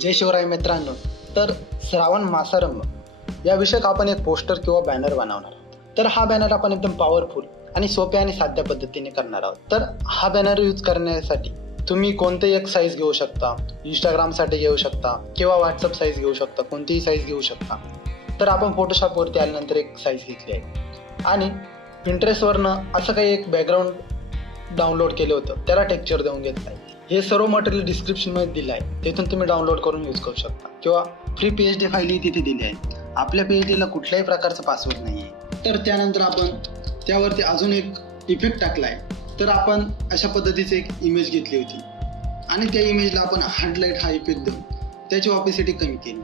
जय शिवराय मित्रांनो तर श्रावण मासारंभ. या विषयक आपण एक पोस्टर किंवा बॅनर बनवणार आहोत. तर हा बॅनर आपण एकदम पॉवरफुल आणि सोप्या आणि साध्या पद्धतीने करणार आहोत. तर हा बॅनर यूज करण्यासाठी तुम्ही कोणतेही एक साईज घेऊ शकता इंस्टाग्रामसाठी घेऊ शकता किंवा व्हॉट्सअप साईज घेऊ शकता कोणतीही साईज घेऊ शकता. तर आपण फोटोशॉपवरती आल्यानंतर एक साईज घेतली आहे. आणि पिंटरेस्टवरनं असं काही एक बॅकग्राऊंड डाउनलोड केलं होतं. त्याला टेक्चर देऊन घेतलं आहे हे सर्व मटेरियल डिस्क्रिप्शनमध्ये दिलं आहे तिथून तुम्ही डाउनलोड करून यूज करू शकता. किंवा फ्री पी एच डी फाईलही तिथे दिली आहे. आपल्या पी एच डीला कुठल्याही प्रकारचं पासवर्ड नाही आहे तर त्यानंतर आपण त्यावरती अजून एक इफेक्ट टाकला आहे तर आपण अशा पद्धतीची एक इमेज घेतली होती. आणि त्या इमेजला आपण हार्डलाईट हा इफेक्ट देऊन त्याची ऑपिसिटी कमी केली.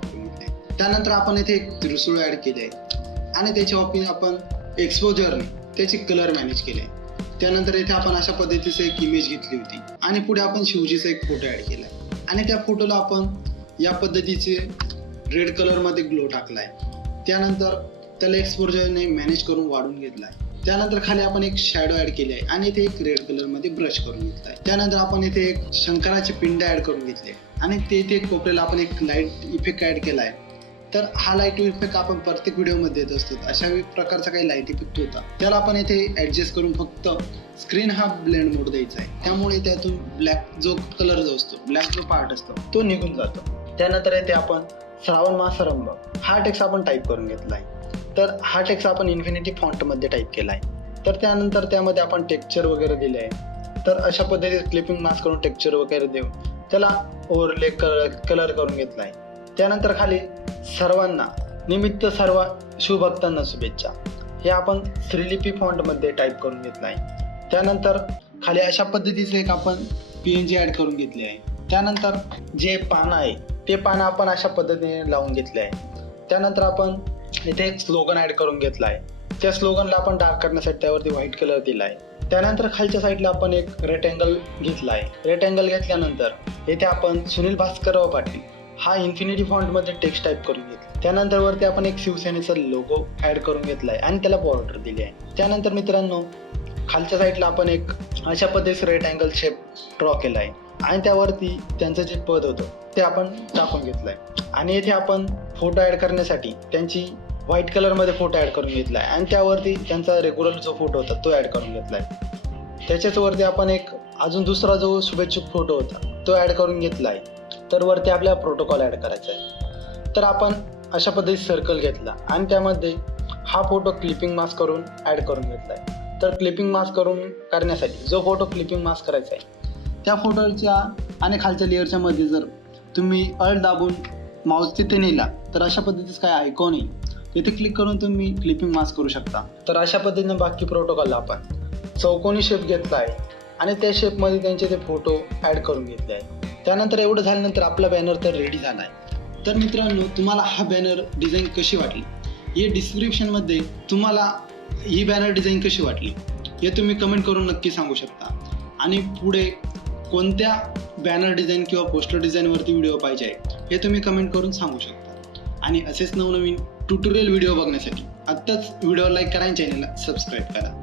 त्यानंतर आपण इथे एक त्रिसूळ ॲड केले आहे आणि त्याच्या ऑपि आपण एक्सपोजरने त्याची कलर मॅनेज केले आहे त्यानंतर इथे आपण अशा पद्धतीचं एक इमेज घेतली होती. आणि पुढे आपण शिवजीचा एक फोटो ॲड केला आहे आणि त्या फोटोला आपण या पद्धतीचे रेड कलरमध्ये ग्लो टाकला आहे त्यानंतर त्याला एक्सपोजरने मॅनेज करून वाढून घेतला आहे त्यानंतर खाली आपण एक शॅडो ऍड केली आहे आणि इथे एक रेड कलरमध्ये ब्रश करून घेतला आहे त्यानंतर आपण इथे एक शंकराचे पिंड ऍड करून घेतले. आणि ते इथे कोपऱ्याला आपण एक लाइट इफेक्ट ऍड केला आहे तर हा लाइट इफेक्ट आपण प्रत्येक व्हिडिओमध्ये देत असतो. अशा प्रकारचा काही लाइट इफेक्ट होता. त्याला आपण येथे ऍडजस्ट करून फक्त स्क्रीन हा ब्लेंड मोड द्यायचा आहे. त्यामुळे त्यातून ब्लॅक जो कलर जो असतो ब्लॅक जो पार्ट असतो तो निघून जातो. त्यानंतर येथे आपण श्रावण मासारंभ हा टेक्स्ट आपण टाईप करून घेतला आहे. तर हा टेक्स्ट आपण इन्फिनिटी फॉन्टमध्ये टाईप केला आहे. तर त्यानंतर त्यामध्ये आपण टेक्चर वगैरे दिले आहे. तर अशा पद्धतीने क्लिपिंग मास्क करून टेक्चर वगैरे देऊन त्याला ओव्हरले कलर कलर करून घेतला आहे. त्यानंतर खाली सर्वांना निमित्त सर्व शिवभक्तांना शुभेच्छा. हे आपण श्रीलिपी फॉन्टमध्ये टाईप करून घेतलं आहे त्यानंतर खाली अशा पद्धतीचं एक आपण पी एन जी ॲड करून घेतले आहे. त्यानंतर जे पानं आहे ते पानं आपण अशा पद्धतीने लावून घेतले आहे. त्यानंतर आपण इथे एक स्लोगन ॲड करून घेतला आहे. त्या स्लोगनला आपण डार्क करण्यासाठी त्यावरती व्हाईट कलर दिला आहे. त्यानंतर खालच्या साईडला आपण एक रेक्टँगल घेतला आहे. रेक्टँगल घेतल्यानंतर येथे आपण सुनील भास्करराव पाटील हा इन्फिनिटी फॉन्टमध्ये टेक्स्ट टाईप करून घेतला. त्यानंतर वरती आपण एक शिवसेनेचा लोगो ॲड करून घेतला आहे आणि त्याला बॉर्डर दिली आहे. त्यानंतर मित्रांनो खालच्या साईडला आपण एक अशा पद्धतीचं अँगल शेप ड्रॉ केला आहे आणि त्यावरती त्यांचं जे पद होतं ते आपण टाकून घेतलं आहे आणि येथे आपण फोटो ॲड करण्यासाठी त्यांची व्हाईट कलरमध्ये फोटो ॲड करून घेतला आहे आणि त्यावरती त्यांचा रेग्युलर जो फोटो होता तो ॲड करून घेतला आहे त्याच्याच वरती आपण एक अजून दुसरा जो शुभेच्छुक फोटो होता तो ॲड करून घेतला आहे तर वरती आपल्याला प्रोटोकॉल ॲड करायचा आहे. तर आपण अशा पद्धतीत सर्कल घेतला आणि त्यामध्ये हा फोटो क्लिपिंग मास्क करून ॲड करून घेतला आहे. तर क्लिपिंग मास्क करून करण्यासाठी जो फोटो क्लिपिंग मास्क करायचा आहे त्या फोटोच्या आणि खालच्या लेअरच्या मध्ये जर तुम्ही अल्ट दाबून माऊस तिथे नेला तर अशा पद्धतीचं काय आयकॉन आहे? तिथे क्लिक करून तुम्ही क्लिपिंग मास्क करू शकता. तर अशा पद्धतीनं बाकी प्रोटोकॉलला आपण चौकोनी शेप घेतला आहे आणि त्या शेपमध्ये त्यांचे ते फोटो ॲड करून घेतले आहे त्यानंतर एवढं झाल्यानंतर आपला बॅनर तर रेडी झाला आहे. तर मित्रांनो तुम्हाला हा बॅनर डिझाईन कशी वाटली? हे डिस्क्रिप्शनमध्ये तुम्हाला ही बॅनर डिझाईन कशी वाटली? हे तुम्ही कमेंट करून नक्की सांगू शकता. आणि पुढे कोणत्या बॅनर डिझाईन किंवा पोस्टर डिझाईनवरती व्हिडिओ पाहिजे आहे हे तुम्ही कमेंट करून सांगू शकता. आणि असेच नवनवीन ट्युटोरियल व्हिडिओ बघण्यासाठी आत्ताच व्हिडिओ लाईक करा आणि चॅनलला सबस्क्राईब करा.